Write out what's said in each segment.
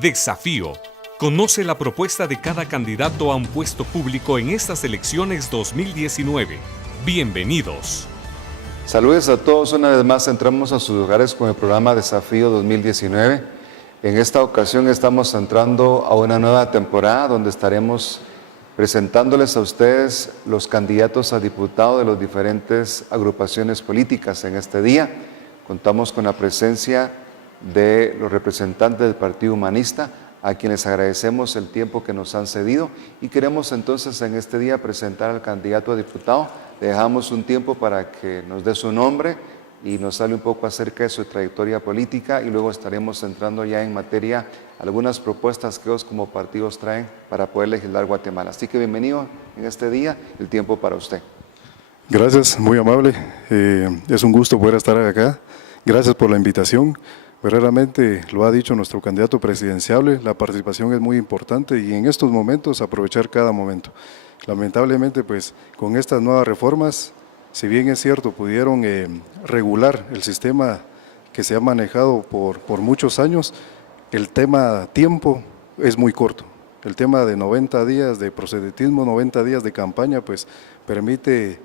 Desafío. Conoce la propuesta de cada candidato a un puesto público en estas elecciones 2019. Bienvenidos. Saludos a todos, una vez más entramos a sus hogares con el programa Desafío 2019. En esta ocasión estamos entrando a una nueva temporada donde estaremos presentándoles a ustedes los candidatos a diputado de las diferentes agrupaciones políticas en este día. Contamos con la presencia de los representantes del Partido Humanista, a quienes agradecemos el tiempo que nos han cedido, y queremos entonces en este día presentar al candidato a diputado. Le dejamos un tiempo para que nos dé su nombre y nos hable un poco acerca de su trayectoria política, y luego estaremos entrando ya en materia algunas propuestas que ellos como partidos traen para poder legislar Guatemala. Así que bienvenido en este día, el tiempo para usted. Gracias, muy amable. Es un gusto poder estar acá. Gracias por la invitación. Verdaderamente lo ha dicho nuestro candidato presidencial, la participación es muy importante y en estos momentos aprovechar cada momento. Lamentablemente, pues con estas nuevas reformas, si bien es cierto, pudieron regular el sistema que se ha manejado por muchos años, el tema tiempo es muy corto. El tema de 90 días de proselitismo, 90 días de campaña, pues permite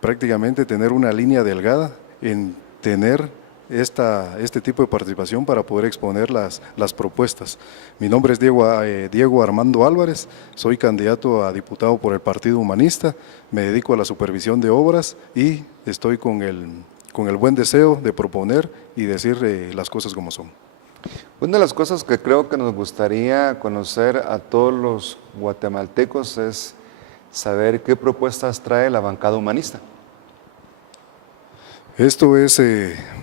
prácticamente tener una línea delgada en tener este tipo de participación para poder exponer las propuestas. Mi nombre es Diego Armando Álvarez, soy candidato a diputado por el Partido Humanista, me dedico a la supervisión de obras y estoy con el buen deseo de proponer y decir las cosas como son. Una de las cosas que creo que nos gustaría conocer a todos los guatemaltecos es saber qué propuestas trae la bancada humanista. Esto es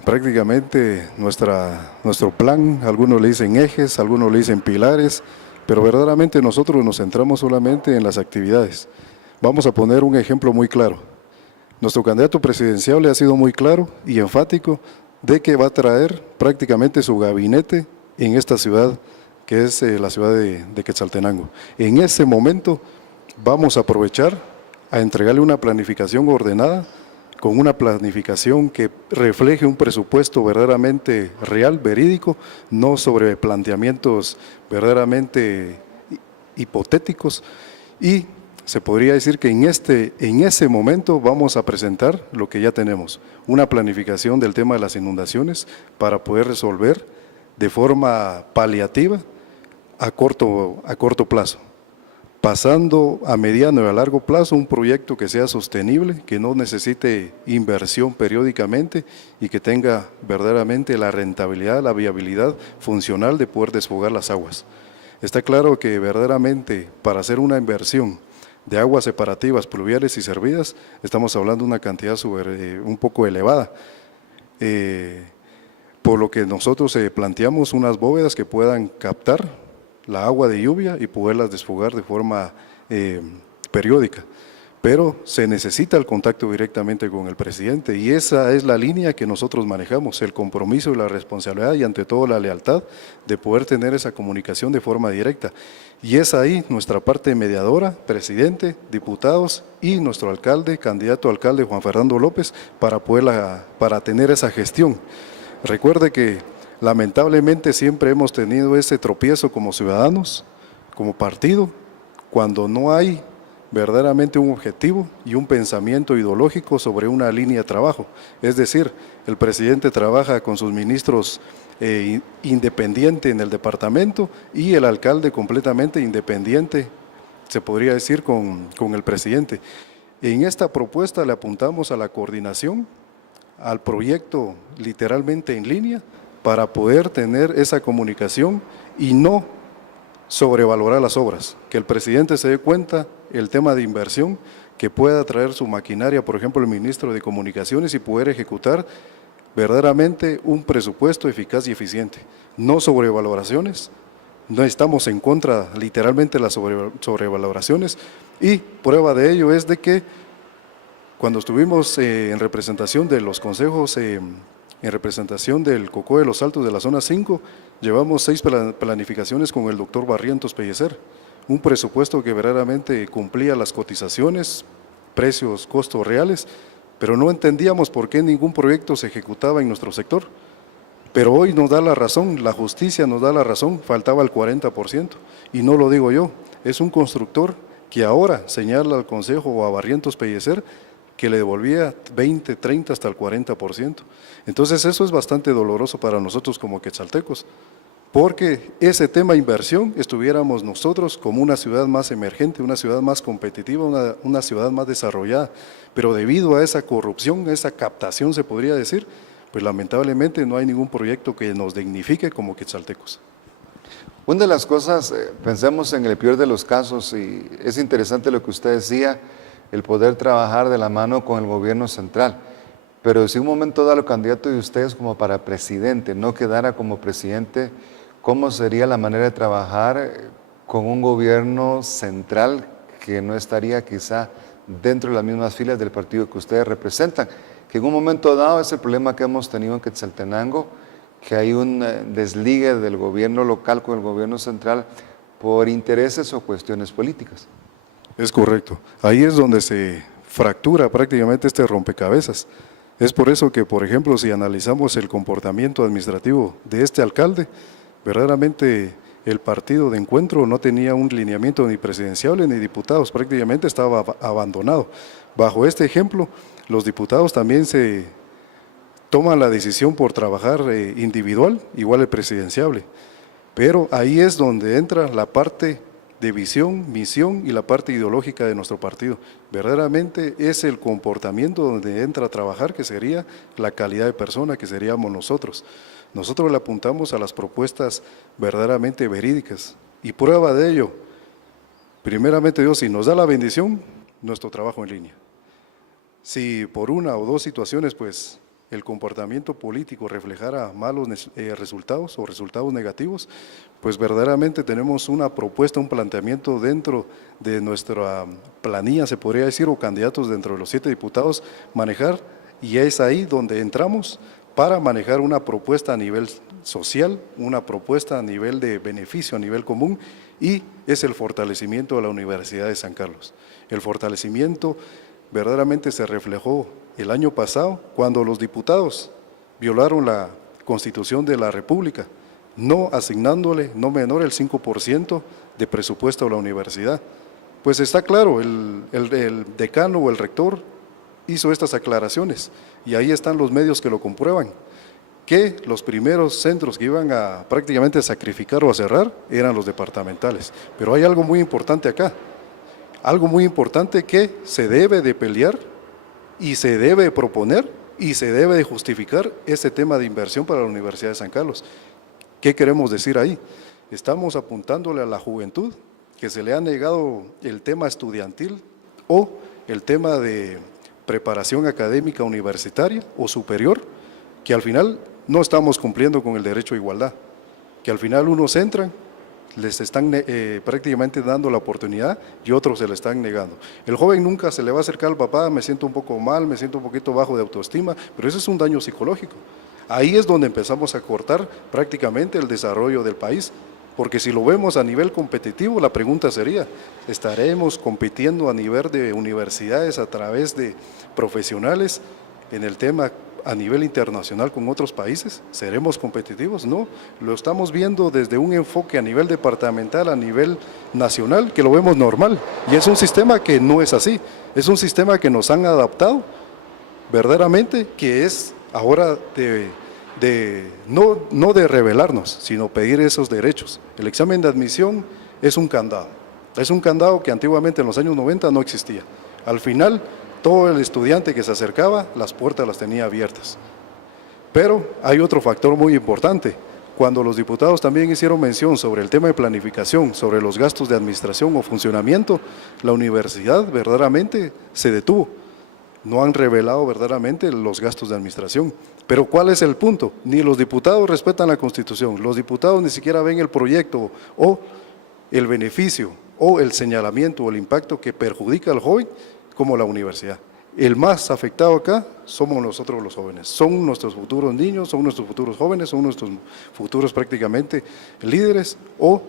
prácticamente nuestro plan, algunos le dicen ejes, algunos le dicen pilares, pero verdaderamente nosotros nos centramos solamente en las actividades. Vamos a poner un ejemplo muy claro. Nuestro candidato presidencial ha sido muy claro y enfático de que va a traer prácticamente su gabinete en esta ciudad, que es la ciudad de Quetzaltenango. En ese momento vamos a aprovechar a entregarle una planificación ordenada, con una planificación que refleje un presupuesto verdaderamente real, verídico, no sobre planteamientos verdaderamente hipotéticos, y se podría decir que en ese momento vamos a presentar lo que ya tenemos, una planificación del tema de las inundaciones para poder resolver de forma paliativa a corto plazo. Pasando a mediano y a largo plazo un proyecto que sea sostenible, que no necesite inversión periódicamente y que tenga verdaderamente la rentabilidad, la viabilidad funcional de poder desfogar las aguas. Está claro que verdaderamente para hacer una inversión de aguas separativas, pluviales y servidas, estamos hablando de una cantidad un poco elevada. Por lo que nosotros planteamos unas bóvedas que puedan captar la agua de lluvia y poderlas desfogar de forma periódica. Pero se necesita el contacto directamente con el presidente y esa es la línea que nosotros manejamos, el compromiso y la responsabilidad y ante todo la lealtad de poder tener esa comunicación de forma directa. Y es ahí nuestra parte mediadora, presidente, diputados y nuestro alcalde, candidato a alcalde Juan Fernando López, para tener esa gestión. Recuerde que lamentablemente siempre hemos tenido ese tropiezo como ciudadanos, como partido, cuando no hay verdaderamente un objetivo y un pensamiento ideológico sobre una línea de trabajo. Es decir, el presidente trabaja con sus ministros independiente en el departamento y el alcalde completamente independiente, se podría decir, con el presidente. En esta propuesta le apuntamos a la coordinación, al proyecto literalmente en línea, para poder tener esa comunicación y no sobrevalorar las obras, que el presidente se dé cuenta el tema de inversión, que pueda traer su maquinaria, por ejemplo el ministro de Comunicaciones, y poder ejecutar verdaderamente un presupuesto eficaz y eficiente, no sobrevaloraciones. No estamos en contra literalmente de las sobrevaloraciones, y prueba de ello es de que cuando estuvimos en representación de los consejos, en representación del COCOE de los Altos de la zona 5, llevamos 6 planificaciones con el doctor Barrientos Pellecer, un presupuesto que verdaderamente cumplía las cotizaciones, precios, costos reales, pero no entendíamos por qué ningún proyecto se ejecutaba en nuestro sector. Pero hoy nos da la razón, la justicia nos da la razón, faltaba el 40%. Y no lo digo yo, es un constructor que ahora señala al Consejo o a Barrientos Pellecer que le devolvía 20, 30 hasta el 40%. Entonces eso es bastante doloroso para nosotros como quetzaltecos, porque ese tema inversión estuviéramos nosotros como una ciudad más emergente, una ciudad más competitiva, una ciudad más desarrollada, pero debido a esa corrupción, a esa captación se podría decir, pues lamentablemente no hay ningún proyecto que nos dignifique como quetzaltecos. Una de las cosas, pensemos en el peor de los casos, y es interesante lo que usted decía, el poder trabajar de la mano con el gobierno central, pero si un momento dado el candidato de ustedes como para presidente no quedara como presidente, ¿cómo sería la manera de trabajar con un gobierno central que no estaría quizá dentro de las mismas filas del partido que ustedes representan? Que en un momento dado es el problema que hemos tenido en Quetzaltenango, que hay un desligue del gobierno local con el gobierno central por intereses o cuestiones políticas. Es correcto, ahí es donde se fractura prácticamente este rompecabezas. Es por eso que, por ejemplo, si analizamos el comportamiento administrativo de este alcalde, verdaderamente el partido de Encuentro no tenía un lineamiento ni presidenciable ni diputados, prácticamente estaba abandonado. Bajo este ejemplo, los diputados también se toman la decisión por trabajar individual, igual el presidenciable, pero ahí es donde entra la parte de visión, misión y la parte ideológica de nuestro partido. Verdaderamente es el comportamiento donde entra a trabajar, que sería la calidad de persona, que seríamos nosotros. Nosotros le apuntamos a las propuestas verdaderamente verídicas, y prueba de ello, primeramente Dios, si nos da la bendición, nuestro trabajo en línea. Si por una o dos situaciones, pues, el comportamiento político reflejara malos resultados o resultados negativos, pues verdaderamente tenemos una propuesta, un planteamiento dentro de nuestra planilla, se podría decir, o candidatos dentro de los 7 diputados, manejar, y es ahí donde entramos para manejar una propuesta a nivel social, una propuesta a nivel de beneficio, a nivel común, y es el fortalecimiento de la Universidad de San Carlos. El fortalecimiento verdaderamente se reflejó el año pasado, cuando los diputados violaron la Constitución de la República, no asignándole no menor el 5% de presupuesto a la universidad. Pues está claro, el decano o el rector hizo estas aclaraciones, y ahí están los medios que lo comprueban, que los primeros centros que iban a prácticamente sacrificar o a cerrar eran los departamentales. Pero hay algo muy importante acá, algo muy importante que se debe de pelear y se debe proponer y se debe de justificar este tema de inversión para la Universidad de San Carlos. ¿Qué queremos decir ahí? Estamos apuntándole a la juventud que se le ha negado el tema estudiantil o el tema de preparación académica universitaria o superior, que al final no estamos cumpliendo con el derecho a igualdad, que al final unos entran, les están prácticamente dando la oportunidad y otros se le están negando. El joven nunca se le va a acercar al papá, me siento un poco mal, me siento un poquito bajo de autoestima, pero ese es un daño psicológico. Ahí es donde empezamos a cortar prácticamente el desarrollo del país, porque si lo vemos a nivel competitivo, la pregunta sería, ¿estaremos compitiendo a nivel de universidades a través de profesionales en el tema a nivel internacional con otros países? ¿Seremos competitivos? No, lo estamos viendo desde un enfoque a nivel departamental, a nivel nacional, que lo vemos normal, y es un sistema que no es así, es un sistema que nos han adaptado verdaderamente, que es ahora no de rebelarnos, sino pedir esos derechos. El examen de admisión es un candado que antiguamente en los años 90 no existía. Al final, todo el estudiante que se acercaba, las puertas las tenía abiertas. Pero hay otro factor muy importante. Cuando los diputados también hicieron mención sobre el tema de planificación, sobre los gastos de administración o funcionamiento, la universidad verdaderamente se detuvo. No han revelado verdaderamente los gastos de administración. Pero ¿cuál es el punto? Ni los diputados respetan la Constitución, los diputados ni siquiera ven el proyecto o el beneficio o el señalamiento o el impacto que perjudica al joven como la universidad. El más afectado acá somos nosotros los jóvenes, son nuestros futuros niños, son nuestros futuros jóvenes, son nuestros futuros prácticamente líderes o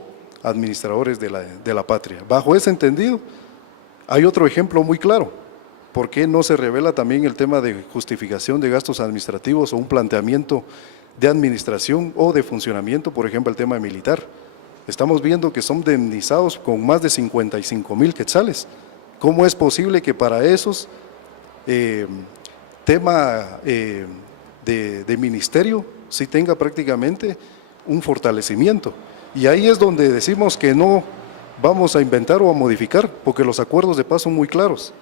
administradores de la patria. Bajo ese entendido, hay otro ejemplo muy claro. ¿Por qué no se revela también el tema de justificación de gastos administrativos o un planteamiento de administración o de funcionamiento, por ejemplo, el tema militar. Estamos viendo que son indemnizados con más de 55,000 quetzales. ¿Cómo es posible que para esos tema de ministerio sí tenga prácticamente un fortalecimiento? Y ahí es donde decimos que no vamos a inventar o a modificar, porque los acuerdos de paz son muy claros.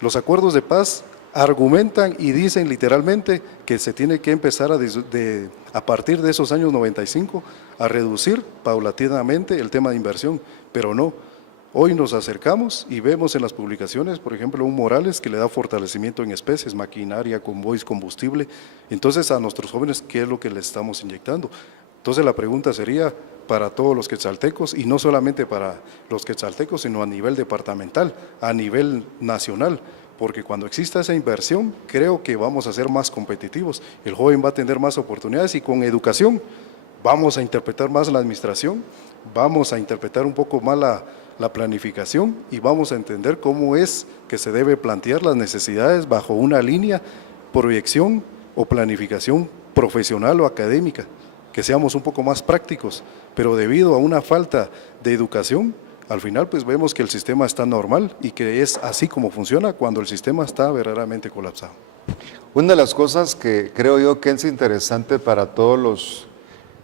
Los acuerdos de paz argumentan y dicen literalmente que se tiene que empezar a partir de esos años 95 a reducir paulatinamente el tema de inversión, pero no. Hoy nos acercamos y vemos en las publicaciones, por ejemplo, un Morales que le da fortalecimiento en especies, maquinaria, convoys, combustible. Entonces, a nuestros jóvenes, ¿qué es lo que les estamos inyectando? Entonces, la pregunta sería para todos los quetzaltecos, y no solamente para los quetzaltecos, sino a nivel departamental, a nivel nacional, porque cuando exista esa inversión, creo que vamos a ser más competitivos. El joven va a tener más oportunidades y con educación vamos a interpretar más la administración, vamos a interpretar un poco más la planificación y vamos a entender cómo es que se debe plantear las necesidades bajo una línea, proyección o planificación profesional o académica, que seamos un poco más prácticos, pero debido a una falta de educación, al final pues vemos que el sistema está normal y que es así como funciona cuando el sistema está verdaderamente colapsado. Una de las cosas que creo yo que es interesante para todos los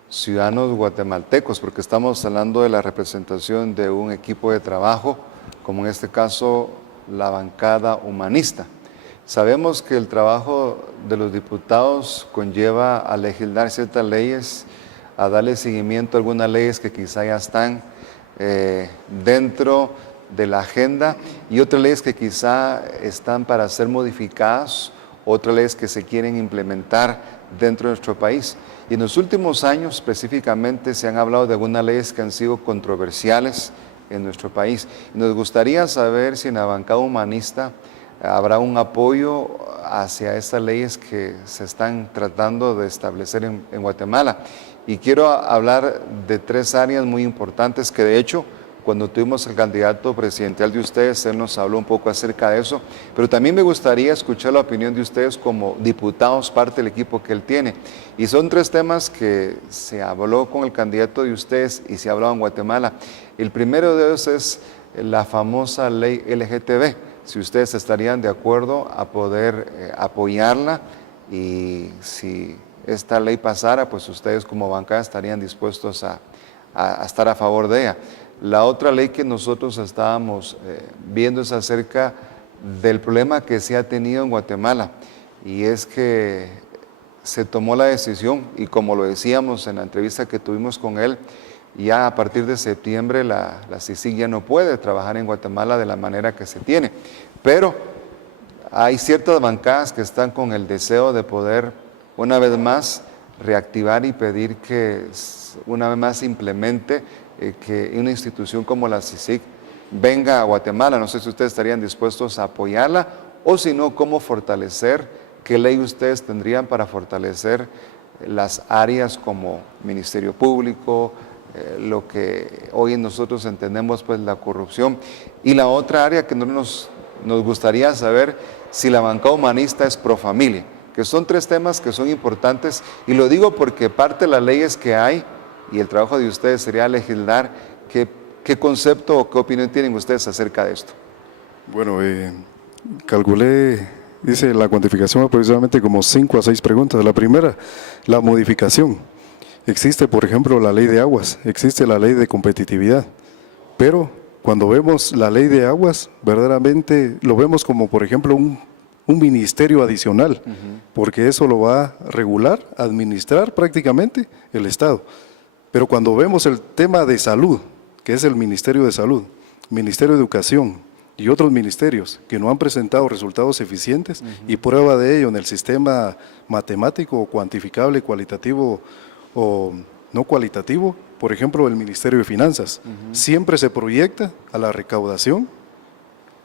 ciudadanos guatemaltecos, porque estamos hablando de la representación de un equipo de trabajo, como en este caso la bancada humanista. Sabemos que el trabajo de los diputados conlleva a legislar ciertas leyes, a darle seguimiento a algunas leyes que quizá ya están dentro de la agenda y otras leyes que quizá están para ser modificadas, otras leyes que se quieren implementar dentro de nuestro país. Y en los últimos años específicamente se han hablado de algunas leyes que han sido controversiales en nuestro país. Y nos gustaría saber si en la bancada humanista habrá un apoyo hacia estas leyes que se están tratando de establecer en Guatemala. Y quiero hablar de 3 áreas muy importantes que de hecho cuando tuvimos el candidato presidencial de ustedes, él nos habló un poco acerca de eso, pero también me gustaría escuchar la opinión de ustedes como diputados, parte del equipo que él tiene. Y son 3 temas que se habló con el candidato de ustedes y se ha hablado en Guatemala. El primero de ellos es la famosa ley LGTB, si ustedes estarían de acuerdo a poder apoyarla y si esta ley pasara, pues ustedes como bancada estarían dispuestos a estar a favor de ella. La otra ley que nosotros estábamos viendo es acerca del problema que se ha tenido en Guatemala y es que se tomó la decisión y como lo decíamos en la entrevista que tuvimos con él, ya a partir de septiembre la CICIG ya no puede trabajar en Guatemala de la manera que se tiene, pero hay ciertas bancadas que están con el deseo de poder una vez más reactivar y pedir que una vez más se implemente que una institución como la CICIG venga a Guatemala. No sé si ustedes estarían dispuestos a apoyarla o si no, cómo fortalecer, qué ley ustedes tendrían para fortalecer las áreas como Ministerio Público, lo que hoy nosotros entendemos pues la corrupción. Y la otra área que nos gustaría saber si la bancada humanista es pro familia, que son 3 temas que son importantes y lo digo porque parte de las leyes que hay y el trabajo de ustedes sería legislar. ¿Qué concepto o qué opinión tienen ustedes acerca de esto? Bueno, calculé, dice la cuantificación aproximadamente como 5 a 6 preguntas. La primera, la modificación. Existe, por ejemplo, la ley de aguas, existe la ley de competitividad, pero cuando vemos la ley de aguas, verdaderamente lo vemos como, por ejemplo, un ministerio adicional, porque eso lo va a regular, administrar prácticamente el Estado. Pero cuando vemos el tema de salud, que es el Ministerio de Salud, Ministerio de Educación y otros ministerios que no han presentado resultados eficientes y prueba de ello en el sistema matemático o cuantificable, cualitativo o no cualitativo, por ejemplo el Ministerio de Finanzas, siempre se proyecta a la recaudación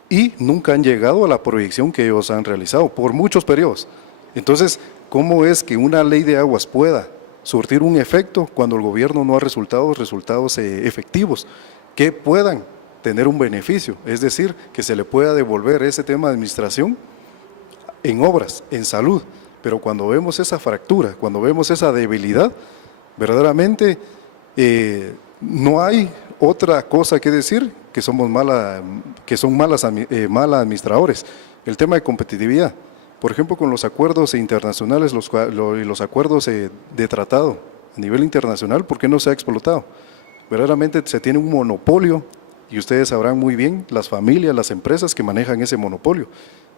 y nunca han llegado a la proyección que ellos han realizado por muchos periodos. Entonces, ¿cómo es que una ley de aguas pueda surtir un efecto cuando el gobierno no ha resultados efectivos que puedan tener un beneficio? Es decir, que se le pueda devolver ese tema de administración en obras, en salud, Pero cuando vemos esa fractura, cuando vemos esa debilidad, verdaderamente no hay otra cosa que decir que somos malos administradores. El tema de competitividad, por ejemplo, con los acuerdos internacionales y los acuerdos de tratado a nivel internacional, ¿por qué no se ha explotado? Verdaderamente se tiene un monopolio, y ustedes sabrán muy bien, las familias, las empresas que manejan ese monopolio,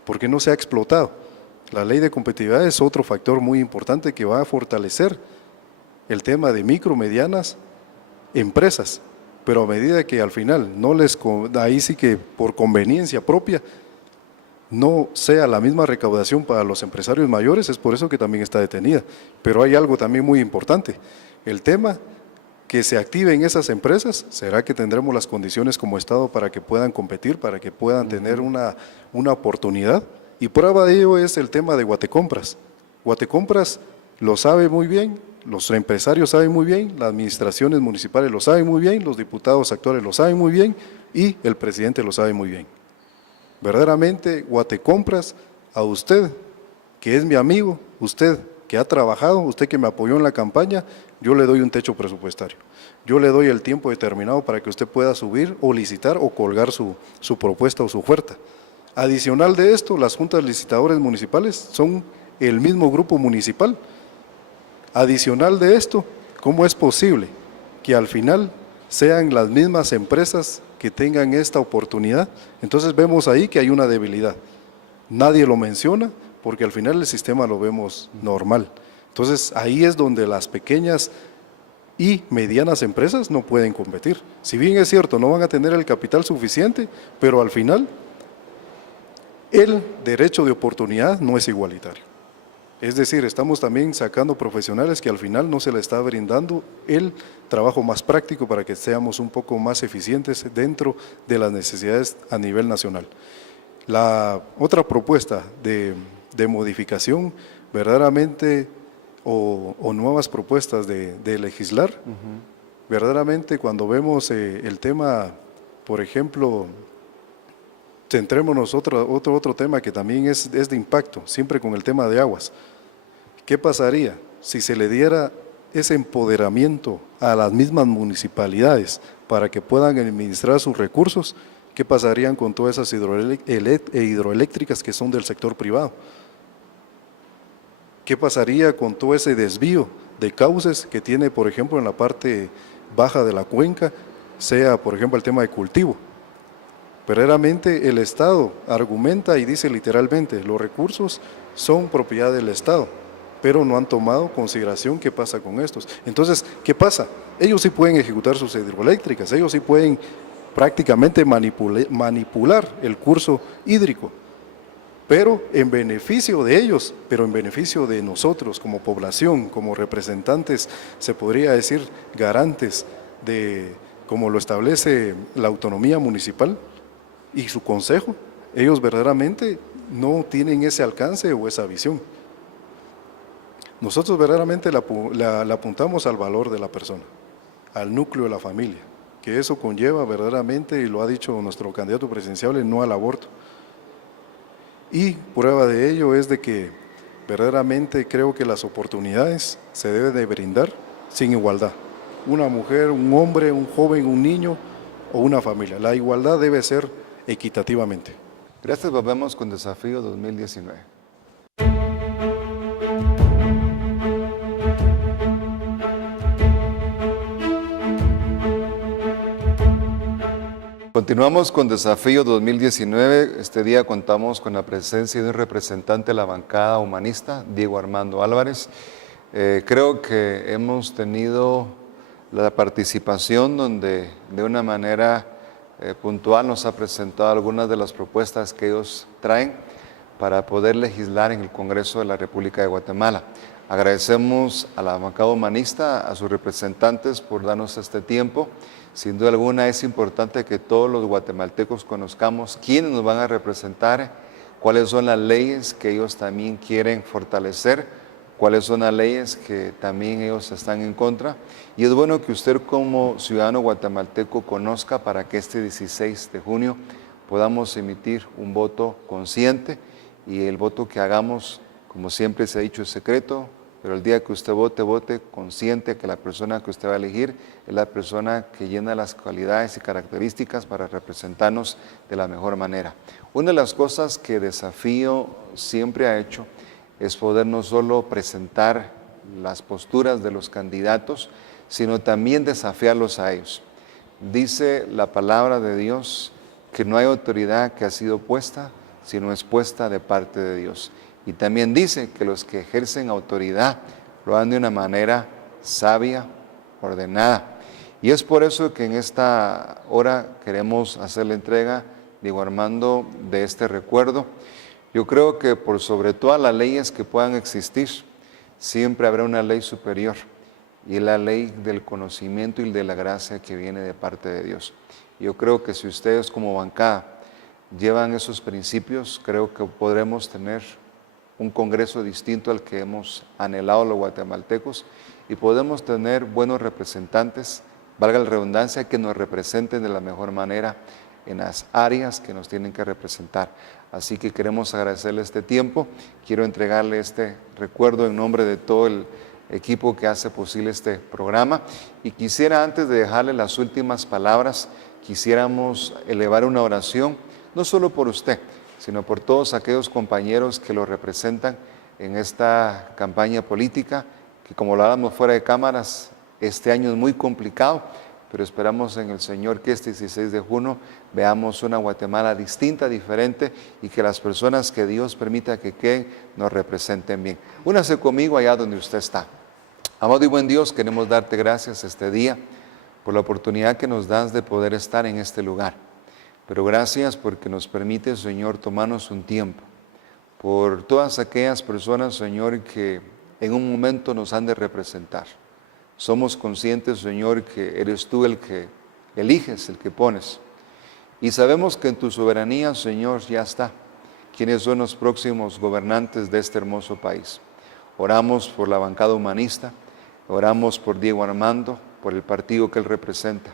¿por qué no se ha explotado? La ley de competitividad es otro factor muy importante que va a fortalecer el tema de micro, medianas empresas, pero a medida que al final ahí sí que por conveniencia propia, no sea la misma recaudación para los empresarios mayores, es por eso que también está detenida. Pero hay algo también muy importante, el tema que se activen esas empresas, será que tendremos las condiciones como Estado para que puedan competir, para que puedan tener una oportunidad, y prueba de ello es el tema de Guatecompras. Guatecompras lo sabe muy bien, los empresarios saben muy bien, las administraciones municipales lo saben muy bien, los diputados actuales lo saben muy bien y el presidente lo sabe muy bien. Verdaderamente, Guatecompras, a usted, que es mi amigo, usted que ha trabajado, usted que me apoyó en la campaña, yo le doy un techo presupuestario. Yo le doy el tiempo determinado para que usted pueda subir o licitar o colgar su propuesta o su oferta. Adicional de esto, las juntas licitadores municipales son el mismo grupo municipal. Adicional de esto, ¿cómo es posible que al final sean las mismas empresas que tengan esta oportunidad? Entonces vemos ahí que hay una debilidad. Nadie lo menciona porque al final el sistema lo vemos normal. Entonces ahí es donde las pequeñas y medianas empresas no pueden competir. Si bien es cierto, no van a tener el capital suficiente, pero al final el derecho de oportunidad no es igualitario. Es decir, estamos también sacando profesionales que al final no se les está brindando el trabajo más práctico para que seamos un poco más eficientes dentro de las necesidades a nivel nacional. La otra propuesta de modificación verdaderamente o nuevas propuestas de legislar, verdaderamente cuando vemos el tema, por ejemplo, centrémonos otro tema que también es de impacto, siempre con el tema de aguas. ¿Qué pasaría si se le diera ese empoderamiento a las mismas municipalidades para que puedan administrar sus recursos? ¿Qué pasarían con todas esas hidroeléctricas que son del sector privado? ¿Qué pasaría con todo ese desvío de cauces que tiene, por ejemplo, en la parte baja de la cuenca, sea, por ejemplo, el tema de cultivo? Verdaderamente el Estado argumenta y dice literalmente, los recursos son propiedad del Estado, pero no han tomado consideración qué pasa con estos. Entonces, ¿qué pasa? Ellos sí pueden ejecutar sus hidroeléctricas, ellos sí pueden prácticamente manipular el curso hídrico, pero en beneficio de ellos, pero en beneficio de nosotros como población, como representantes, se podría decir garantes de, como lo establece la autonomía municipal y su consejo, ellos verdaderamente no tienen ese alcance o esa visión. Nosotros verdaderamente le apuntamos al valor de la persona, al núcleo de la familia, que eso conlleva verdaderamente, y lo ha dicho nuestro candidato presidencial, no al aborto. Y prueba de ello es de que verdaderamente creo que las oportunidades se deben de brindar sin igualdad. Una mujer, un hombre, un joven, un niño o una familia. La igualdad debe ser equitativamente. Gracias, volvemos con Desafío 2019. Continuamos con Desafío 2019. Este día contamos con la presencia de un representante de la bancada humanista, Diego Armando Álvarez. Creo que hemos tenido la participación donde de una manera puntual nos ha presentado algunas de las propuestas que ellos traen para poder legislar en el Congreso de la República de Guatemala. Agradecemos a la bancada humanista, a sus representantes por darnos este tiempo. Sin duda alguna es importante que todos los guatemaltecos conozcamos quiénes nos van a representar, cuáles son las leyes que ellos también quieren fortalecer, cuáles son las leyes que también ellos están en contra. Y es bueno que usted como ciudadano guatemalteco conozca para que este 16 de junio podamos emitir un voto consciente y el voto que hagamos Como siempre se ha dicho, es secreto, pero el día que usted vote, vote consciente que la persona que usted va a elegir es la persona que llena las cualidades y características para representarnos de la mejor manera. Una de las cosas que Desafío siempre ha hecho es poder no solo presentar las posturas de los candidatos, sino también desafiarlos a ellos. Dice la palabra de Dios que no hay autoridad que ha sido puesta, sino es puesta de parte de Dios. Y también dice que los que ejercen autoridad lo hagan de una manera sabia, ordenada. Y es por eso que en esta hora queremos hacer la entrega, Diego Armando, de este recuerdo. Yo creo que por sobre todas las leyes que puedan existir, siempre habrá una ley superior, y es la ley del conocimiento y de la gracia que viene de parte de Dios. Yo creo que si ustedes como bancada llevan esos principios, creo que podremos tener un Congreso distinto al que hemos anhelado los guatemaltecos y podemos tener buenos representantes, valga la redundancia, que nos representen de la mejor manera en las áreas que nos tienen que representar. Así que queremos agradecerle este tiempo. Quiero entregarle este recuerdo en nombre de todo el equipo que hace posible este programa. Y quisiera, antes de dejarle las últimas palabras, quisiéramos elevar una oración, no solo por usted, sino por todos aquellos compañeros que lo representan en esta campaña política, que como lo hablamos fuera de cámaras, este año es muy complicado, pero esperamos en el Señor que este 16 de junio veamos una Guatemala distinta, diferente, y que las personas que Dios permita que queden nos representen bien. Únase conmigo allá donde usted está. Amado y buen Dios, queremos darte gracias este día por la oportunidad que nos das de poder estar en este lugar. Pero gracias porque nos permite, Señor, tomarnos un tiempo por todas aquellas personas, Señor, que en un momento nos han de representar. Somos conscientes, Señor, que eres tú el que eliges, el que pones. Y sabemos que en tu soberanía, Señor, ya está. ¿Quiénes son los próximos gobernantes de este hermoso país? Oramos por la bancada humanista, oramos por Diego Armando, por el partido que él representa.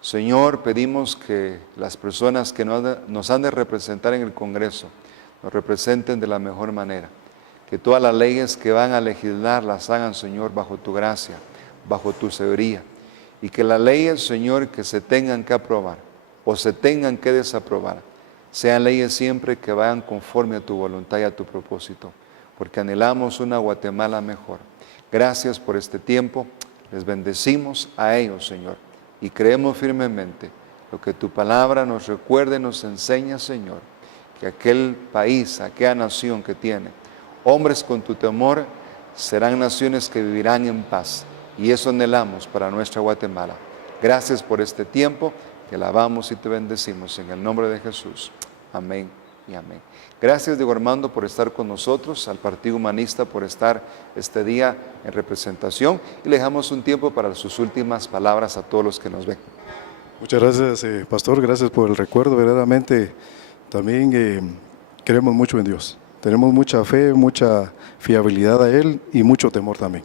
Señor, pedimos que las personas que nos han de representar en el Congreso nos representen de la mejor manera. Que todas las leyes que van a legislar las hagan, Señor, bajo tu gracia, bajo tu sabiduría. Y que las leyes, Señor, que se tengan que aprobar o se tengan que desaprobar, sean leyes siempre que vayan conforme a tu voluntad y a tu propósito. Porque anhelamos una Guatemala mejor. Gracias por este tiempo. Les bendecimos a ellos, Señor. Y creemos firmemente lo que tu palabra nos recuerda y nos enseña, Señor, que aquel país, aquella nación que tiene hombres con tu temor, serán naciones que vivirán en paz. Y eso anhelamos para nuestra Guatemala. Gracias por este tiempo, te alabamos y te bendecimos en el nombre de Jesús. Amén y amén. Gracias, Diego Armando, por estar con nosotros, al Partido Humanista por estar este día en representación, y le dejamos un tiempo para sus últimas palabras a todos los que nos ven. Muchas gracias, pastor, gracias por el recuerdo. Verdaderamente también creemos mucho en Dios, tenemos mucha fe, mucha fiabilidad a Él y mucho temor también.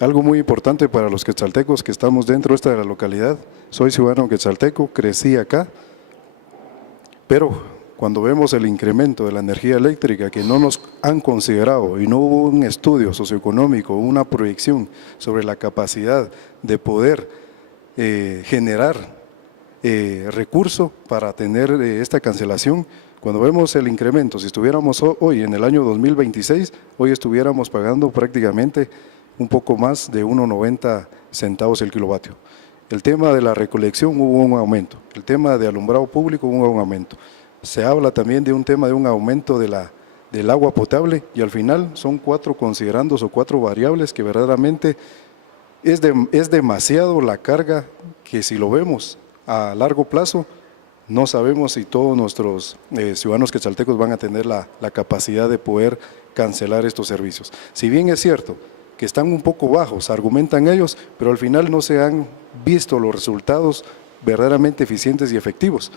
Algo muy importante para los quetzaltecos que estamos dentro de esta localidad: soy ciudadano quetzalteco, crecí acá, pero cuando vemos el incremento de la energía eléctrica que no nos han considerado y no hubo un estudio socioeconómico, una proyección sobre la capacidad de poder generar recursos para tener esta cancelación, cuando vemos el incremento, si estuviéramos hoy en el año 2026, hoy estuviéramos pagando prácticamente un poco más de 1.90 centavos el kilovatio. El tema de la recolección hubo un aumento, el tema de alumbrado público hubo un aumento. Se habla también de un tema de un aumento del agua potable, y al final son 4 considerandos o 4 variables que verdaderamente es demasiado la carga, que si lo vemos a largo plazo no sabemos si todos nuestros ciudadanos quetzaltecos van a tener la capacidad de poder cancelar estos servicios. Si bien es cierto que están un poco bajos, argumentan ellos, pero al final no se han visto los resultados verdaderamente eficientes y efectivos.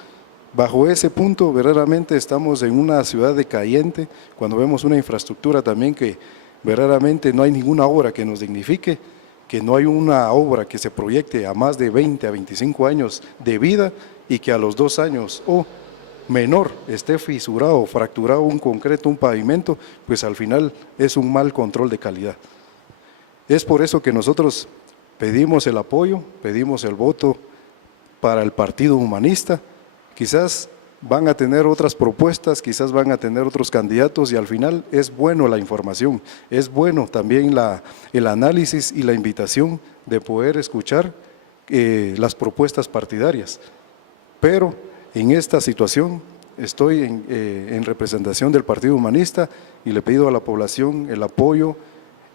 Bajo ese punto, verdaderamente estamos en una ciudad decayente, cuando vemos una infraestructura también que verdaderamente no hay ninguna obra que nos dignifique, que no hay una obra que se proyecte a más de 20 a 25 años de vida y que a los 2 años o menor esté fisurado, fracturado un concreto, un pavimento, pues al final es un mal control de calidad. Es por eso que nosotros pedimos el apoyo, pedimos el voto para el Partido Humanista. Quizás van a tener otras propuestas, quizás van a tener otros candidatos y al final es bueno la información, es bueno también el análisis y la invitación de poder escuchar las propuestas partidarias. Pero en esta situación estoy en representación del Partido Humanista y le pido a la población el apoyo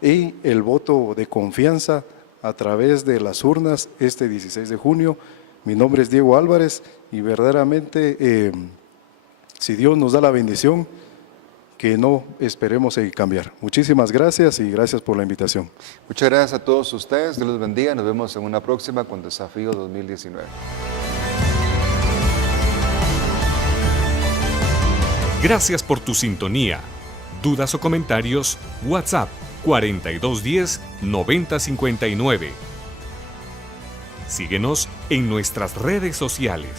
y el voto de confianza a través de las urnas este 16 de junio. Mi nombre es Diego Álvarez y verdaderamente, si Dios nos da la bendición, que no esperemos cambiar. Muchísimas gracias y gracias por la invitación. Muchas gracias a todos ustedes, Dios los bendiga, nos vemos en una próxima con Desafío 2019. Gracias por tu sintonía. ¿Dudas o comentarios? WhatsApp 4210-9059. Síguenos en nuestras redes sociales.